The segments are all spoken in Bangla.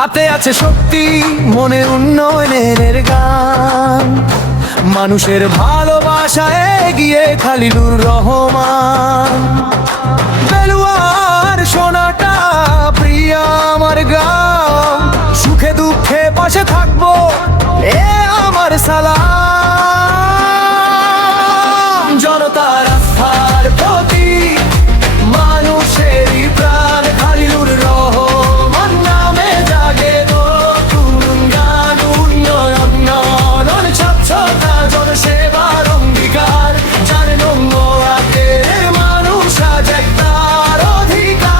হাতে আছে শক্তি, মনে উন্নয়নের গান, মানুষের ভালোবাসায় এগিয়ে খালিলুর রহমান। বেলুয়ার সোনাটা প্রিয় আমার গ্রাম, সুখে দুঃখে পাশে থাকবো এ আমার সালাম। জনতার আস্থার প্রতীক, মানুষেরই প্রাণ খালিলুর রহমান নামে জাগে নতুন গান। উন্নয়ন নয়ন স্বচ্ছতা জনসেবার অঙ্গীকার, জানেন আখের মানুষ আজ এক তার অধিকার।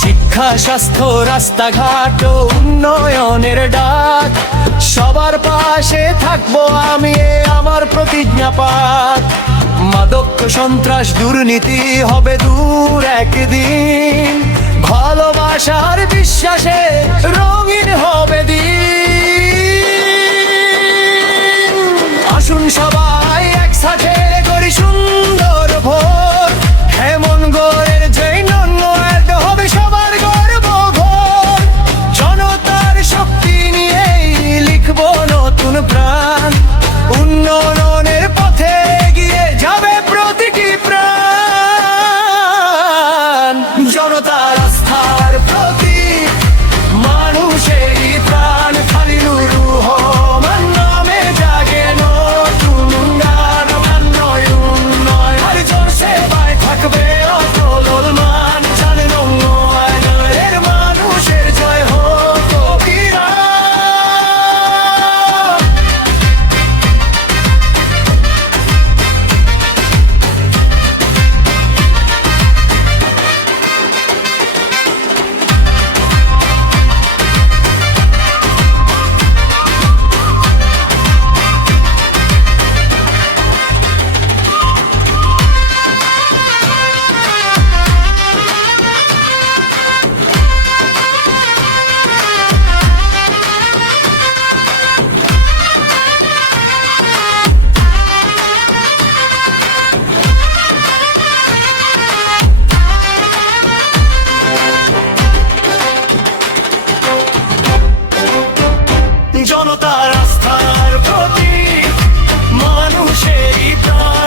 শিক্ষা, স্বাস্থ্য, রাস্তাঘাট ও উন্নয়নের ডাক, সবার পাশে থাকবো আমি এ আমার প্রতিজ্ঞা পাঠ। মাদক সন্ত্রাস দুর্নীতি হবে দূর একদিন, ভালোবাসার বিশ্বাসে রঙিন হবে দিন। আসুন সবাই একসাথে করি সুন্দর ভোট, হেমনগড়ের জৈনন্য হবে সবার গর্ব ঘোর। জনতার শক্তি নিয়েই লিখবো নতুন প্রাণ, উন্নয়নের পথে এগিয়ে যাবে প্রতিটি প্রাণ। জনতার আস্থার প্রতীক, মানুষেরই প্রাণ খালিলুর রহমান নামে জাগে নতুন গান। উন্নয়ন আর জনসেবায় থাকবে অটল মান, জানেন উন্নয়নের মানুষের জয় হোক অবিরাম। জনতার আস্থার প্রতীক, মানুষেরই প্রাণ।